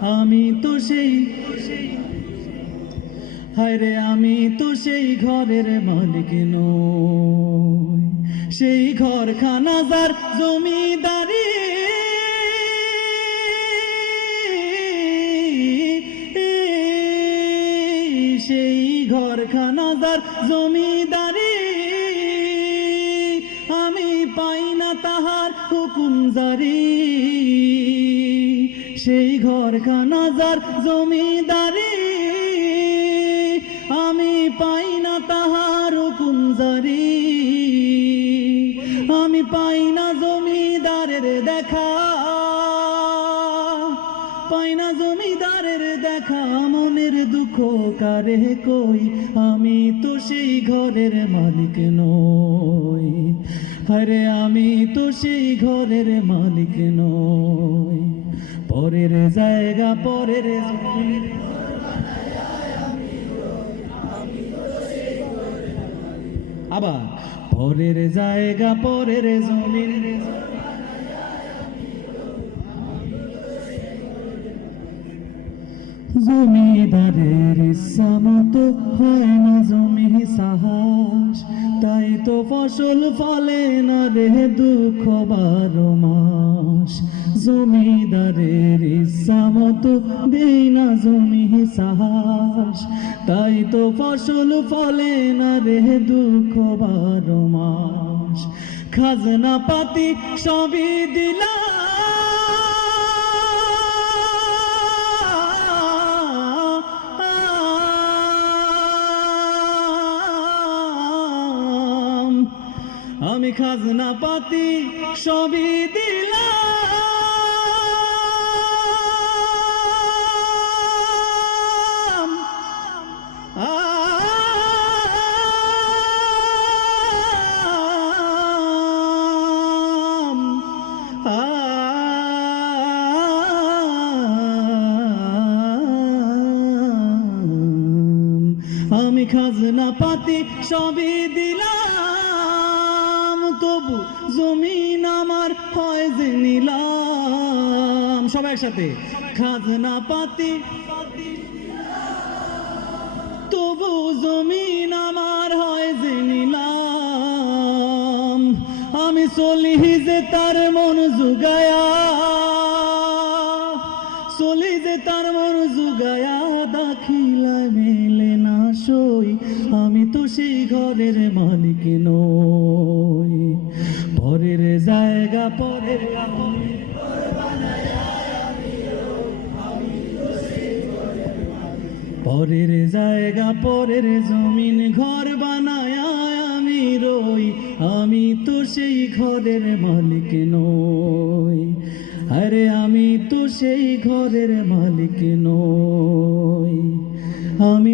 আমি তো সেই হায়রে আমি তো সেই ঘরের মালিক নই। সেই ঘর খানা যার জমিদারি। সেই ঘর খানা যার জমিদারি। আমি পাই না তাহার হুকুম সেই ঘর খানা যার জমিদারি। আমি পাই না তাহার হুকুম জারি আমি পাই না জমিদারের দেখা। পাই না জমিদারের দেখা, মনের দুঃখ কারে কই? আমি তো সেই ঘরের মালিক নই। আরে আমি তো সেই ঘরের মালিক নই। পরের জায়গা, পরের আবার পরের জায়গা, পরের জমিন জমিদারের ইচ্ছা মতো হয় না জমি সাহস তাই তো ফসল ফলে না রে দুঃখ বারো মাস। জমিদারের ইচ্ছা মতো দেই না জমি সাহস। তাই তো ফসল ফলে না রে দুঃখ বারো মাস। খাজনা পাতি সবই দিলাম। আমি খাজনা পাতি সবই দিলাম। আম, খাজনা পাতি সবই দিলাম তবু জমিন আমার হয় যে নিলাম। সবাই একসাথে খাজনা পাতি তবু জমিন আমার হয় নিলাম। আমি চলি যে তার সই আমি তো সেই ঘরের মালিক নই। পরের জায়গা, পরের পরের জায়গা, পরের জমিন, ঘর বানায় আমি রই, আমি তো সেই ঘরের মালিক নই। আরে, আমি তো সেই ঘরের মালিক নই। আমি